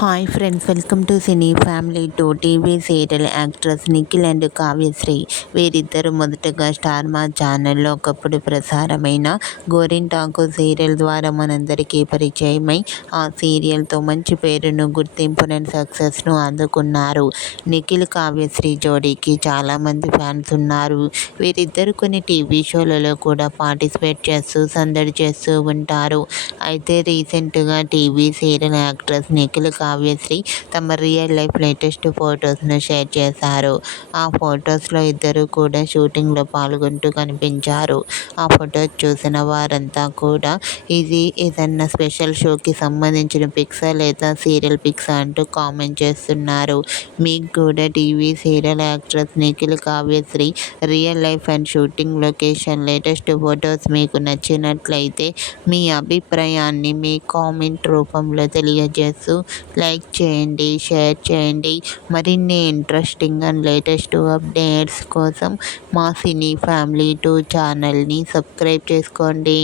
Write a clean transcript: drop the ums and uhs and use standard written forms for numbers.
Hi friends, welcome to cine family two. TV serial actress Nikhil and Kavyasri వీరిద్దరు మొదటగా star మా ఛానల్లో ఒకప్పుడు ప్రసారమైన గోరింటాకు సీరియల్ ద్వారా మనందరికీ పరిచయమై ఆ సీరియల్తో మంచి పేరును, గుర్తింపును, సక్సెస్ను అందుకున్నారు. నిఖిల్ కావ్యశ్రీ జోడీకి చాలామంది ఫ్యాన్స్ ఉన్నారు. వీరిద్దరు కొన్ని టీవీ షోలలో కూడా పార్టిసిపేట్ చేస్తూ సందడి చేస్తూ ఉంటారు. అయితే రీసెంట్గా TV serial actress Nikhil Kavyasri తమ రియల్ లైఫ్ లేటెస్ట్ ఫొటోస్ను షేర్ చేశారు. ఆ ఫొటోస్లో ఇద్దరు కూడా షూటింగ్లో పాల్గొంటూ కనిపించారు. ఆ ఫొటోస్ చూసిన వారంతా కూడా ఇది ఏదన్నా స్పెషల్ షోకి సంబంధించిన పిక్సా లేదా సీరియల్ పిక్సా అంటూ కామెంట్ చేస్తున్నారు. మీకు కూడా TV serial actress Nikhil Kavyasri real life and shooting location latest photos మీకు నచ్చినట్లయితే మీ అభిప్రాయాన్ని మీ కామెంట్ రూపంలో తెలియజేస్తూ లైక్ చేయండి, షేర్ చేయండి. మరిన్ని ఇంట్రెస్టింగ్ అండ్ లేటెస్ట్ అప్డేట్స్ కోసం మా సినీ ఫ్యామిలీ 2 ఛానల్ని సబ్స్క్రైబ్ చేసుకోండి.